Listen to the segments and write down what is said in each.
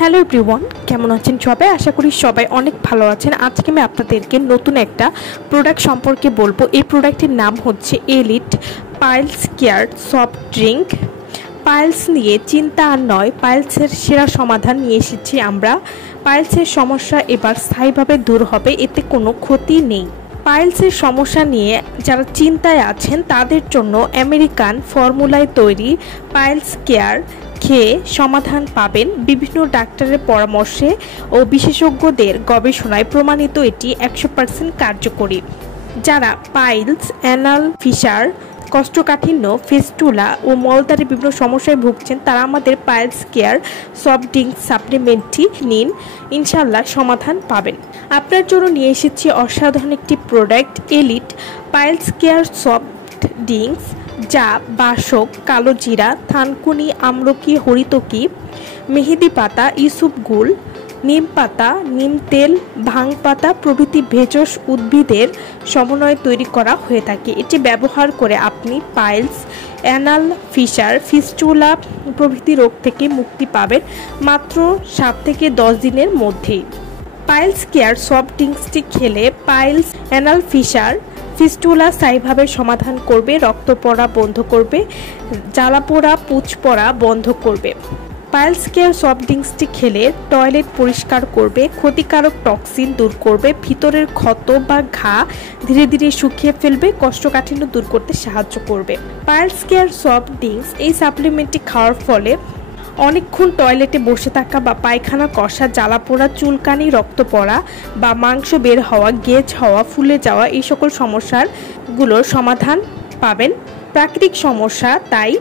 Hello everyone, কেমন আছেন সবাই? আশা করি সবাই অনেক ভালো আছেন। আজকে আমি আপনাদেরকে নতুন একটা প্রোডাক্ট সম্পর্কে বলবো। এই প্রোডাক্টের নাম হচ্ছে elite piles care soft drink. Piles নিয়ে চিন্তা আর নয়, পাইলসের সেরা সমাধান নিয়ে এসেছি আমরা। পাইলসের সমস্যা এবার স্থায়ীভাবে দূর হবে, এতে কোনো ক্ষতি নেই। পাইলসের সমস্যা নিয়ে যারা চিন্তায় আছেন তাদের জন্য আমেরিকান ফর্মুলায় তৈরি পাইলস কেয়ার খেয়ে সমাধান পাবেন। বিভিন্ন ডাক্তারের পরামর্শে ও বিশেষজ্ঞদের গবেষণায় প্রমাণিত এটি 100% কার্যকরী। যারা পাইলস, অ্যানাল ফিশার, কোষ্ঠকাঠিন্য, ফিস্টুলা ও মলদ্বারে বিভিন্ন সমস্যায় ভুগছেন তারা আমাদের পাইলস কেয়ার সফট ড্রিঙ্ক সাপ্লিমেন্টটি নিন, ইনশাল্লাহ সমাধান পাবেন। আপনার জন্য নিয়ে এসেছি অসাধারণ একটি product, elite piles care soft drinks, যা বাসক, কালো জিরা, থানকুনি, আমলকি, হরিতকি, মেহেদি পাতা, ইসুপগুল, নিম পাতা, নিম তেল, ভাং পাতা প্রভৃতি ভেষজ উদ্ভিদের সমন্বয়ে তৈরি করা হয়ে থাকে। এটি ব্যবহার করে আপনি পাইলস, অ্যানাল ফিশার, ফিস্টুলা প্রভৃতি রোগ থেকে মুক্তি পাবেন মাত্র 7 থেকে 10 দিনের মধ্যেই। পাইলস কেয়ার সফট ড্রিঙ্কসটি খেলে পাইলস, অ্যানাল ফিশার, ফিস্টুলা স্থায়ীভাবে সমাধান করবে, রক্ত পড়া বন্ধ করবে, জ্বালা পোড়া, পুঁজ পড়া বন্ধ করবে। পাইলস কেয়ার সফট ড্রিঙ্কসটি খেলে টয়লেট পরিষ্কার করবে, ক্ষতিকারক টক্সিন দূর করবে, ভিতরের ক্ষত বা ঘা ধীরে ধীরে শুকিয়ে ফেলবে, কোষ্ঠকাঠিন্য দূর করতে সাহায্য করবে। পাইলস কেয়ার সফট ড্রিঙ্কস এই সাপ্লিমেন্টটি খাওয়ার ফলে অনেকক্ষণ টয়লেটে বসে থাকা বা পায়খানা কষা, জ্বালা পোড়া, চুলকানি, রক্ত পড়া বা মাংস বের হওয়া, গেজ হওয়া, ফুলে যাওয়া এই সকল সমস্যাগুলোর সমাধান পাবেন। প্রাকৃতিক সমস্যা তাই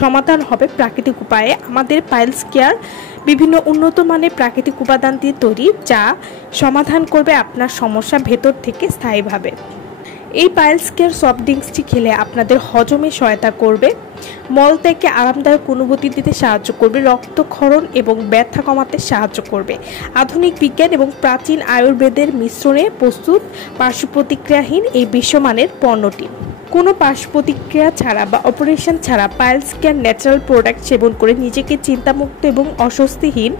সমাধান হবে প্রাকৃতিক উপায়ে। আমাদের পাইলস কেয়ার বিভিন্ন উন্নত মানের প্রাকৃতিক উপাদান দিয়ে তৈরি, যা সমাধান করবে আপনার সমস্যা ভেতর থেকে স্থায়ীভাবে। এই পাইলস কেয়ার সফট ড্রিঙ্কসটি খেলে আপনাদের হজমে সহায়তা করবে, মলত্যাগে আরামদায়ক অনুভূতি দিতে সাহায্য করবে, রক্তক্ষরণ এবং ব্যথা কমাতে সাহায্য করবে। আধুনিক বিজ্ঞান এবং প্রাচীন আয়ুর্বেদের মিশ্রণে প্রস্তুত পার্শ্ব প্রতিক্রিয়াহীন এই বিশ্বমানের পণ্যটি। কোনো পার্শ্ব প্রতিক্রিয়া ছাড়া বা অপারেশন ছাড়া পাইলস কেয়ার ন্যাচারাল প্রোডাক্ট সেবন করে নিজেকে চিন্তামুক্ত এবং অস্বস্তিহীন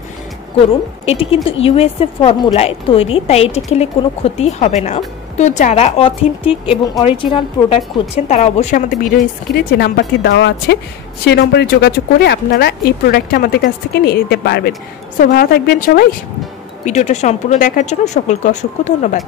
করুন। এটি কিন্তু ইউএসএ ফর্মুলায় তৈরি, তাই এটি খেলে কোনো ক্ষতি হবে না। তো যারা অথেন্টিক এবং অরিজিনাল প্রোডাক্ট খুঁজছেন তারা অবশ্যই আমাদের ভিডিও স্ক্রিনে যে নাম্বারটি দেওয়া আছে সেই নম্বরে যোগাযোগ করে আপনারা এই প্রোডাক্টটা আমাদের কাছ থেকে নিয়ে নিতে পারবেন। সো ভালো থাকবেন সবাই। ভিডিওটা সম্পূর্ণ দেখার জন্য সকলকে অসংখ্য ধন্যবাদ।